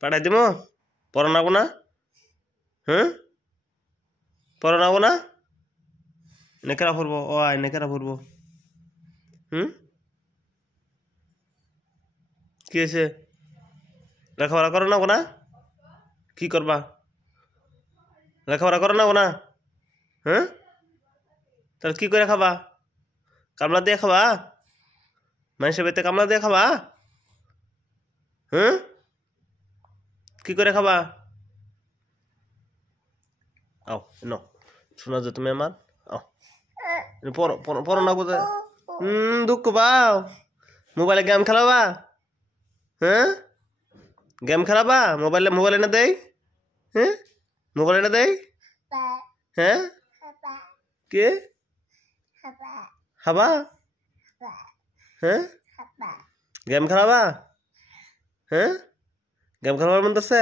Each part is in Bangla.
পাঠাই দিব পড়া নাবো না হ্যাঁ পড়া নাবো না নেকেরা পড়বো ও আয় নেকেরা পড়বো কি হয়েছে লেখাপড়া করো নাবো না কি করবা লেখাপড়া করো নাবো না হ্যাঁ তাহলে কি করে খাবা কামলা দিয়ে খাবা মানুষের বাড়িতে কামলা দিয়ে খাবা হ্যাঁ কি করে খাবা আও ন শোনা যে তুমি আমার আও পড়ো পড়ো পড়ো না কোথায় দুঃখ পাও মোবাইলে গেম খেলাবা হ্যাঁ গেম খেলাবা মোবাইলে না দেয় হ্যাঁ মোবাইলে না দেয় হ্যাঁ কে খাবা হ্যাঁ গেম খেলাবা হ্যাঁ গেম খেলাবার মন আছে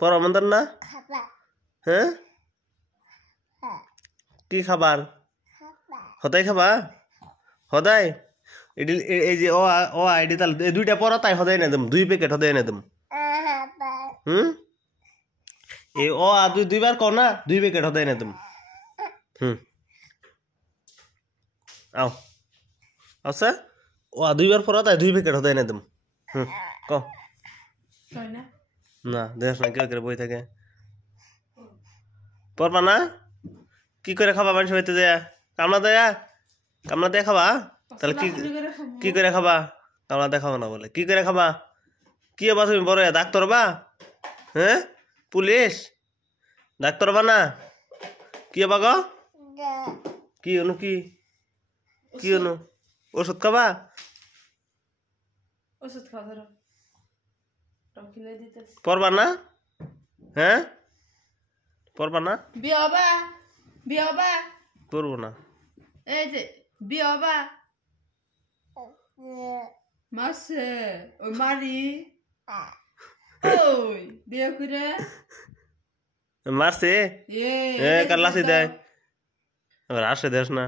পড়া মন না হ্যাঁ কি খাবার হতাই খাবা হদাই এই যে ও আইডি তাহলে দুইটা পড়া তাই হদাই না দেম 2 প্যাকেট হদাই না দেম এই ও দুইবার কর না 2 প্যাকেট হদাই না দেম আও আচ্ছা ও দুইবার পড়া তাই 2 প্যাকেট হদাই না দেম ক না দেখ না কেউ করে বই থাকে পড়বা না কি করে খাবা মানুষ হইতে যায় কামলা দেয়া খাবা তাহলে কি করে খাবা কামলা দেখাবো না বলে কি করে খাবা কি হবা তুমি বড় ডাক্তার বা হ্যাঁ পুলিশ ডাক্তার বা না কি হবা গো কি অনু কি অনু ওষুধ খাবা ওষুধ খাওয়া ধরো পড়বা না হ্যাঁ পড়বা না বিয়াবা পড়বো না এই যে বিয়াবা মাসে ওই মারি ওই বিয়া করে মারছে কাল্লাসি দেয় আবার আসে দেশ না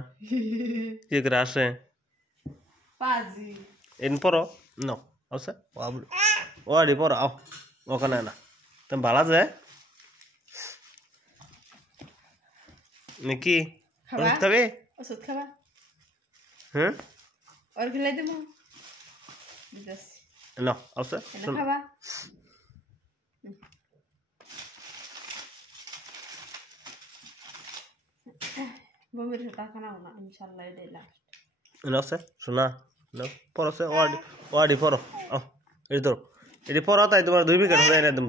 কি করে আসে পাজি এন পড়ো ন আছে ও আড়ি পড়ো আও ওখানে না তুমি ভালো যায় নাকি ওষুধ খাবে ওষুধ খাবা হ্যাঁ আর খেলাই দেবো ন আছে খাবা বমির টাকা নাও না ইনশাল্লাহ এটাই লাস্ট আছে শোনা পড়ছে ওয়ার্ডি পড়ো এই ধরো এটি পড়ো তাই তোমার 2 প্যাকেট হয়ে একদম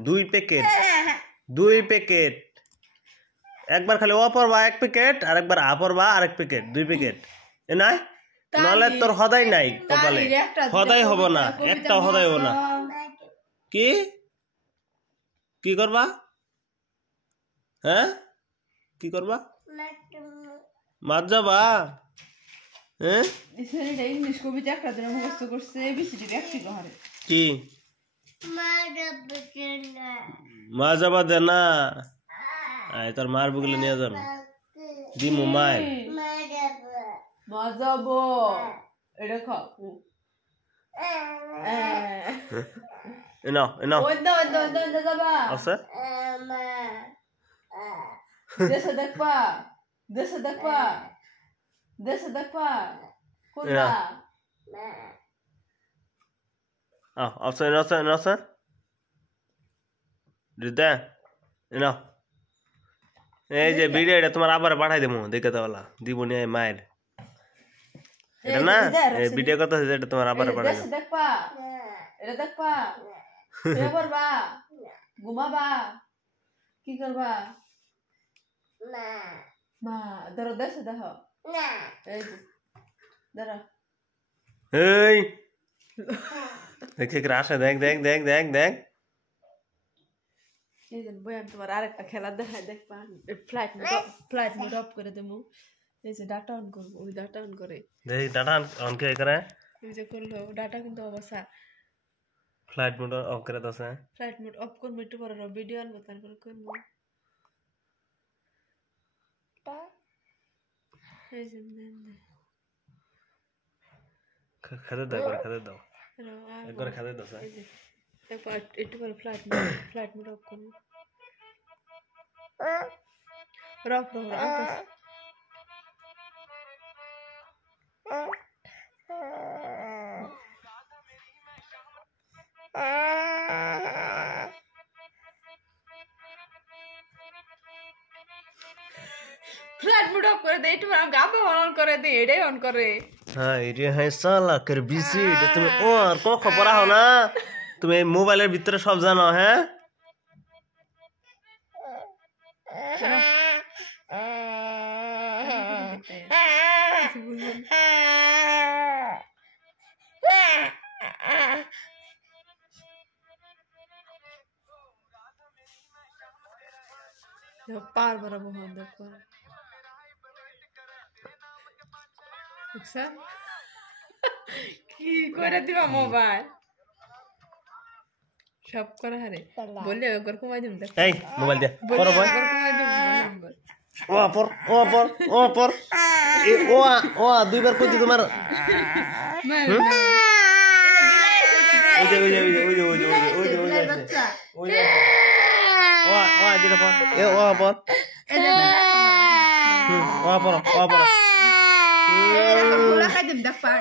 2 প্যাকেট একবার খালি ও পড়বা 1 প্যাকেট আর একবার আ পড়বা আর 1 প্যাকেট 2 প্যাকেট এ নাই নালে তোর হদাই নাই কপালে হদাই হবো না একটা হদাই হবো না কি করবা হ্যাঁ কি করবা মার যাবা হ্যাঁ ইংলিশ কবিতা একটা দিন মুখস্থ করছে বিসিটি দেখছি ঘরে কি মা যাবা দে না আয় তোর মার বুগলে নিয়ে যান দি মোবাইল মা যাবো এটা খাও এনো যাবা আছে দেশে দেখবা কোনটা আছে দিদা এনো এই যে ভিডিও এটা তোমার আবার পাঠাই দেবো দেখে দেওয়ালা দিব নিয়ে মায়ের এটা না এই ভিডিও কথা এটা তোমার আবার পাঠাই দেবো দেখবা করবা ঘুমাবা কি করবা মা ধরো দেশে দেখো এই ধরো এই দেখে আসে দেখ এই যে বই আমি তোমার আরেকটা খেলা দেখাই দেখবা ফ্লাইট মোড অফ করে দেবো এই যে ডাটা অন করবো ওই ডাটা অন করে ডাটা অন কে করে ওই যে করলো ডাটা কিন্তু অবস্থা ফ্লাইট মোড অফ করে দছে ফ্লাইট মোড অফ করবো একটু পরে ভিডিও আনবো তারপরে করবো এই যে খেতে দাও একবার খেতে দাও একটু পরে ফ্লাইট মোড অফ করবো রফ ফ্লাইট মোড অফ করে দে একটু গাবে অন করে দে এটাই অন করে হ্যাঁ এটা হ্যাঁ সালা কর বিসি এটা তুমি ও আর কোন খবর আহ না তুমি মোবাইলের ভিতরে সব জানো হ্যাঁ পার বরাবর বন্ধ কর দেখছা কি করে দিবা মোবাইল সব করে হারে বললে ওর কমাই দিম দেখ এই মোবাইল দে পর বয় কমাই দিম নম্বর ও পর এ ও দুইবার কইছি তোমার ওই যে ও দিরা পর এ ও পর ও পর ফুলা খাই দিম দেখ পা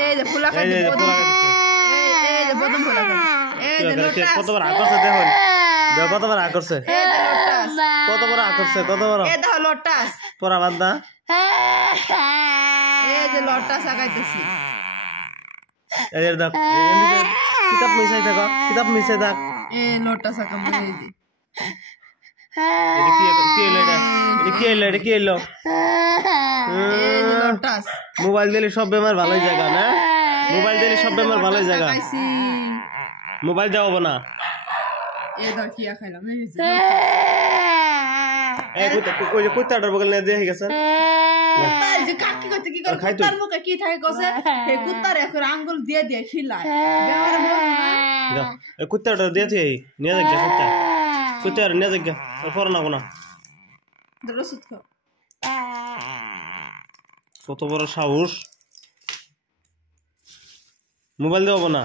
এই যে ফুলা খাই দিম এই যে বদম ফুলা খাই এই যে লোটাস কতবার আকর্ষে দেখুন কতবার আকর্ষে এই যে লোটাস কতবার আকর্ষে কতবার এই দেখো লোটাস পরা বাদ না এই যে লোটাস আগাইতেছি এই দেখ কিতাব মিশাই থাক এই লোটাস আগাম এই যে এটা কি এলো এই যে লোটাস মোবাইল দিলে সব বেমার ভালোই জায়গা না মোবাইল দিলে সব বেমার ভালোই জায়গা মোবাইল দেওয়া না এই ধর কি খাইলাম এই যে ওই যে কুত্তাটার বগল নিয়ে দিয়ে গেছে এই যে কাকি করতে কি করে কুত্তার মুখে কি থাকে কসে এই কুত্তার এখন আঙ্গুল দিয়ে দিয়ে খিলায় বেমার না কুত্তাটা দিয়ে তুই নিয়ে যাক কুত্তার নিয়ে যাক পর না কোনা রসুদ খাও কত বড় সাহস মোবাইল দেব না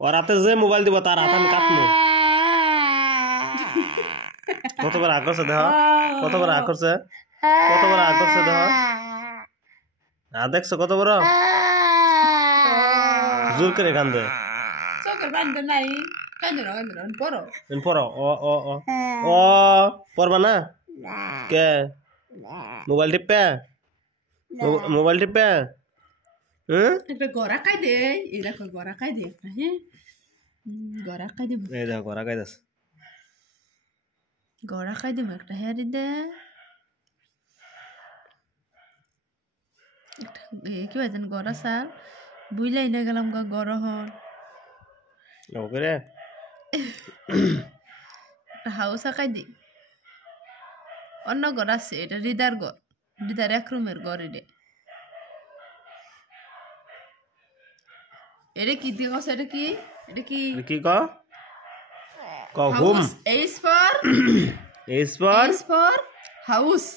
ও রাতে যে মোবাইল দিব তার হাত আমি কাটবো কতবার আকর্ষে দেখ কতবার আকর্ষে দেখ দেখছো কত বড় জোর করে কান্দে চোখের বান্ধ নাই কান্দে না পড়ো পড়ো ও পড়বা না কে মোবাইল টিপে একটা গড়া খাই দে এই দেখো গড়া খাই দে একটা হ্যাঁ গড়া খাই দে এই দেখো গড়া খাই দাস গড়া খাই দে একটা হ্যাঁ দে কি হয় জান গড়া সার বুইলাই না গেলাম গড় হন ওকে একটা হাউস খাই দি অন্য ঘর আছে এটা হৃদার ঘর হৃদার এক রুমের ঘর এটা কি দিয়ে কস এটা কি হুম H for house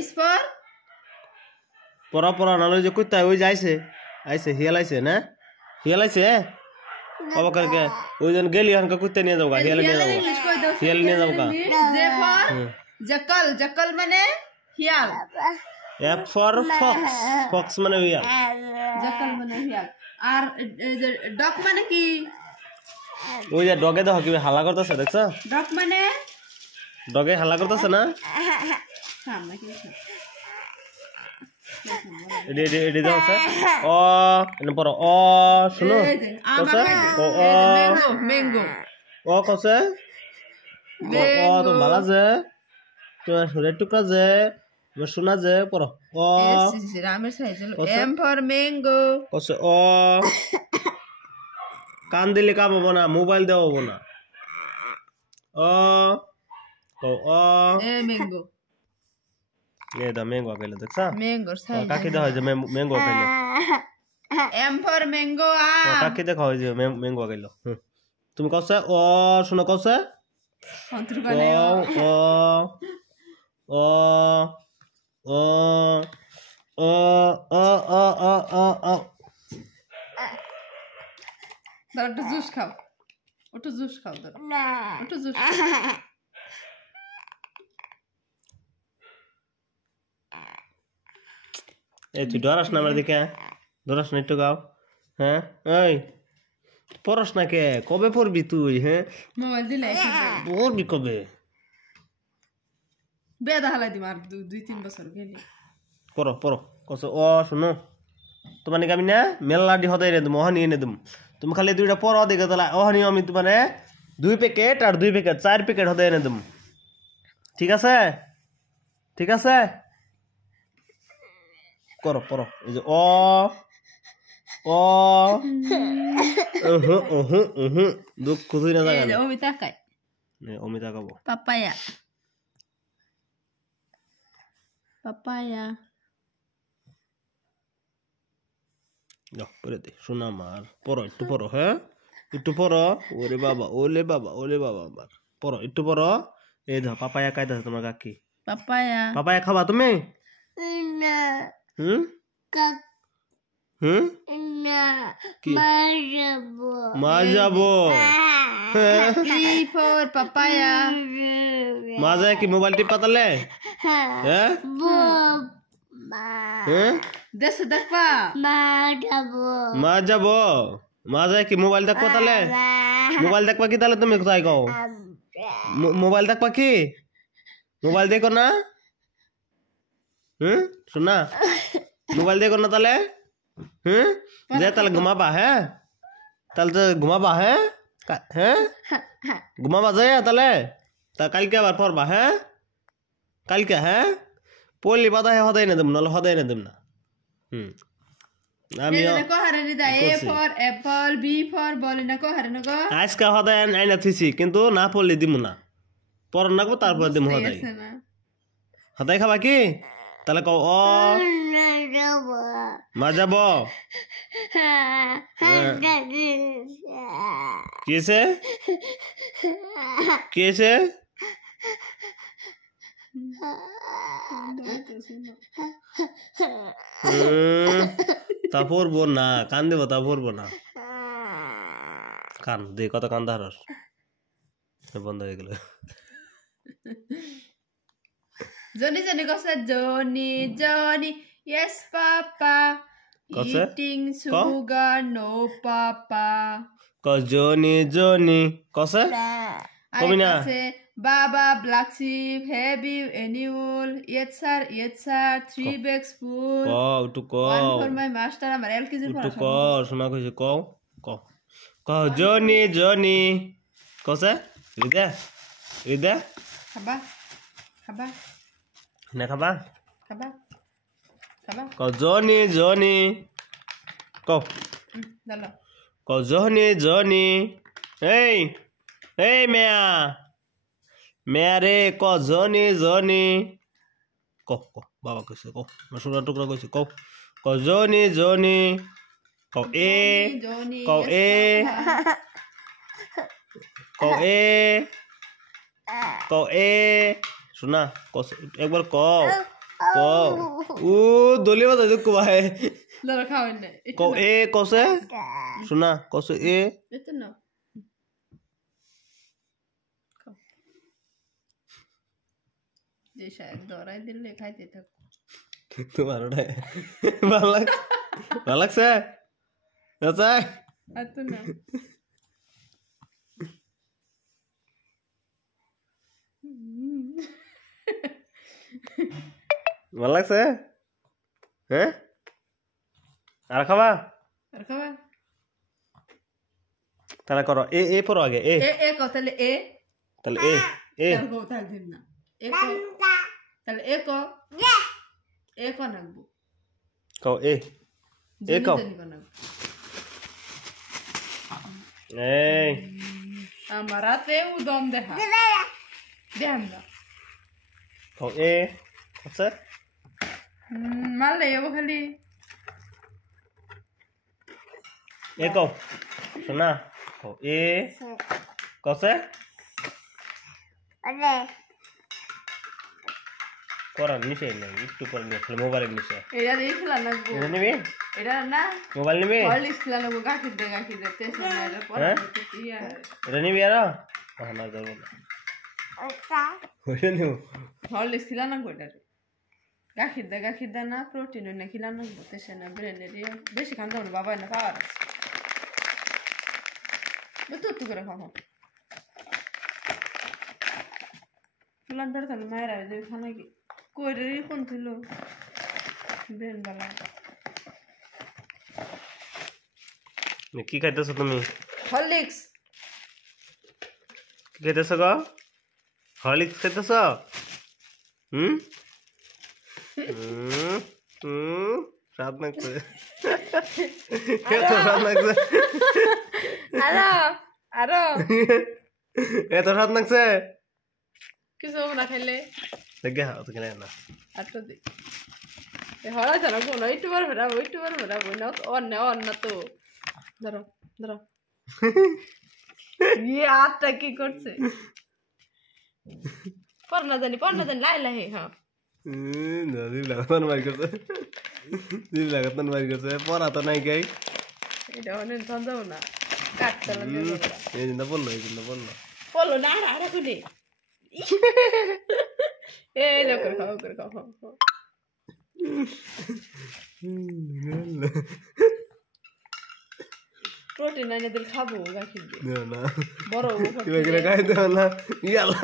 H for পড়া নালে যে কুত্তা ওই যাইছে হিয়াল আইছে না হিয়াল আইছে অবকার কে ওই জন গেলি হনকা কুত্তা নিয়ে যাওগা হিয়াল নিয়ে যাওগা J for jackal মানে হিয়াল F for fox মানে হিয়াল jackal মানে হিয়াল আর ডগ মানে কি ওই যে ডগে দেখো কি হাল্লা করতেছে দেখছো ডগ মানে ডগে হাল্লা করতেছে না সামনে কি এডি দাও স্যার ও এনে পড়ো ও শুনো কসে ম্যাঙ্গো ও কসে ও তো ভালো যে তোমার শরীর টুকরা যে শোনা যে পড়ো ও রামের সাইজেল এম ফর ম্যাঙ্গো কসে ও কান দিলে কাম হবো না মোবাইল দেওয়া হবো না ও a mango A the mango খাইলো দেখছা ম্যাঙ্গোর সাইজ কাকি দেখা হয় যে ম্যাঙ্গো খাইলো এম ফর ম্যাঙ্গো কাকি দেখা হয় যে ম্যাঙ্গো খাইলো তুমি কসে ও শুনো কসে অন্তর্গানে ও ও ও ও ও ও ও ধরো একটু জুস খাও, একটু জুস খাও, ধরো একটু জুস খাও। এই তুই ডরাস না আমার দিকে, ডরাস না একটু গাও। হ্যাঁ এই পড়স না কে, কবে পড়বি তুই? হ্যাঁ মোবাইল দিলে পড়বি কবে? বেদা হালাই দিম আর 2-3 বছর গেলে। পড়ো পড়ো কস। ও শুনো, তোমার নাকি আমি না মেলাডি হদাই এনে দেবো, অহানি এনে দেবো। তুমি খালি দুইটা পড়ো দেখে তাহলে অহানি আমি তোমার 2 প্যাকেট আর 2 প্যাকেট 4 প্যাকেট হদাই এনে দেবো। ঠিক আছে ঠিক আছে, করো পড়ো। এই যে অ ও দুঃখ তুই না জায়গা অমিতা খাই, অমিতা খাবো। Papaya papaya. যাও পড়ে দে শোনা আমার, পড়ো একটু পড়ো। হ্যাঁ একটু পড়ো। ওরে বাবা ওলে বাবা ওলে বাবা আমার, পড়ো একটু পড়ো। এই দেখো পাপায়া খাইতেছে তোমার কাকি। পাপায়া পাপায়া খাবা তুমি? হুম হুম কি মা যাবো? P for papaya. মা যায় কি মোবাইল টিপ পাতালে? হ্যাঁ হ্যাঁ Desu dakpa. মা যাবো, মা যায় কি মোবাইল দেখবা তাহলে? মোবাইল দেখবা কি তাহলে তুমি কোথায় কও? মোবাইল দেখবা কি? মোবাইল দেখো না? শোনা মোবাইল দেখো না তাহলে? যে তাহলে ঘুমাবা? হ্যাঁ তাহলে তো ঘুমাবা? হ্যাঁ হ্যাঁ ঘুমাবা যায় তাহলে? তা কালকে আবার পড়বা? হ্যাঁ কালকে? হ্যাঁ পড়লি বাধা হদাই না দেব, নাহলে হদাই না দেব না। আমি A for apple, B for ball. আজকে হদাই আইনা থুইছি, কিন্তু না পড়লে দিব না, পড় নাকবো তারপর দিব হদাই। হদাই খাবা কি? তাহলে কও অ মা যাব। কিসে কিসে তা পড়বো না, কান দেবো তা পড়বো না। কান দে কত কান্দা হারস, বন্ধ হয়ে গেল। Johnny Johnny gosa Johnny Johnny. Yes papa. Eating sugar no papa. Cause Johnny Johnny kose কবি না Baba black sheep heavy annual. Yes sir 3 bags full. to call. One for my master. আমার LKG পড়া to call শোনা কইছে কও কও কও Johnny Johnny kose ida খাবা খাবা না খাবা খাবা খাবা কও Johnny Johnny কও দাও কও Johnny Johnny এই এই মেয়া মেয়া রে কও Johnny Johnny কও কও বাবা কইছে কও মাসুরা টুকরা কইছে কও কও Johnny Johnny কও এ কও এ কও এ কও এ শোনা কও একবার কও কও ও দলি বাজা দুঃখ ভাই দাঁড়া খাওয়াই না কও এ কসে শোনা কসে এ এটা না যে শায়দ দরাই দিলে খাইতে থাক তোমার ওটা ভালো লাগছে আচ্ছা এত না ভালো লাগছে? হ্যাঁ আর খাবা তাহলে করো এ এ পড়ো আগে এ এ কো তাহলে এ তাহলে এ এ কো তাহলে দিন না এ কো তাহলে এ কো নাকবো কও এ এ কও এই আমার হাতে উদম দেখা দেখাম না কও এ আচ্ছা মারলে যাবো খালি এ কও শোনা কও এ কসে পড়ার নিচে নেই একটু পরে নিয়ে মোবাইলের নিচে এটা দিয়ে খেলা লাগবো এটা নিবি এটা না মোবাইল নিবি হরলিক্স খেলা লাগবো গাখির দে তেসে না এটা পড়া এটা নিবি আর না যাবো না ওইটা নিব হরলিক্স খেলা লাগবো এটা গাখির দে না প্রোটিন না খেলা লাগবো তেসে না ব্রেনের বেশি খান দাও না বাবা না পাওয়ার আছে তুই করে খাবো ফুলান বেড়া মায়েরা যে খানা কি কইরে কোন ছিল ব্রেন বালা কি খাইতেছো তুমি হরলিক্স কি খাইতেছো গো হরলিক্স খাইতেছ হুম স্বাদ লাগছে এত স্বাদ লাগছে আরো এত স্বাদ লাগছে কিছু না খাইলে দেখে হাও তো কিনে না আর তো দি হরা জানো কোন ইউটিউবার ভরাবো না অন্য তো ধরো ইয়ে আটটা কি করছে পর না জানি লাই হ্যাঁ দিল লাগাতন বাড়ি করছে পড়া তো নাই গাই এটা অনেক সন্দেহ না কাটতে লাগে এই জিন্দা বললো বলো না আর খুলে এই লোক করে খাও প্রোটিন আইনে দিল খাবো গাখির দিয়ে না বড় কিবা করে খাইতে না ইয়ালা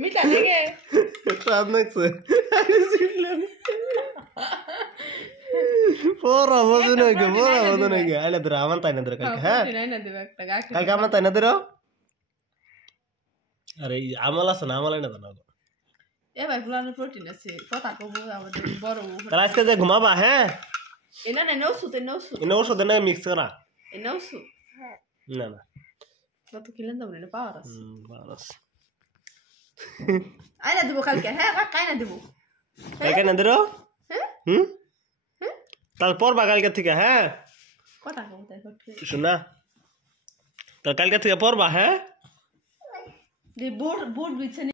মিঠা লাগে স্বাদ লাগছে পড়া বোঝো নাকি আইলে ধরো আমার তাই না ধরো কালকে হ্যাঁ কালকে আমার তাই না ধরো আরে আমল আছে না আমল এনে দাও এ ভাই ফুলানোর প্রোটিন আছে কথা কবো আমাদের বড় তাহলে আজকে যে ঘুমাবা হ্যাঁ এনা না নৌসু এনে ওষুধ না মিক্স করা নৌসু না কত কিলেন দাও না পাওয়ার আছে পাওয়ার আছে আইনা দিব কালকে হ্যাঁ কাইনা দিব কালকে না ধরো তাহলে পড়বা কালকে থেকে হ্যাঁ কথা কবো তাই শোনা তাহলে কালকে থেকে পড়বা হ্যাঁ বোর্ড বিছে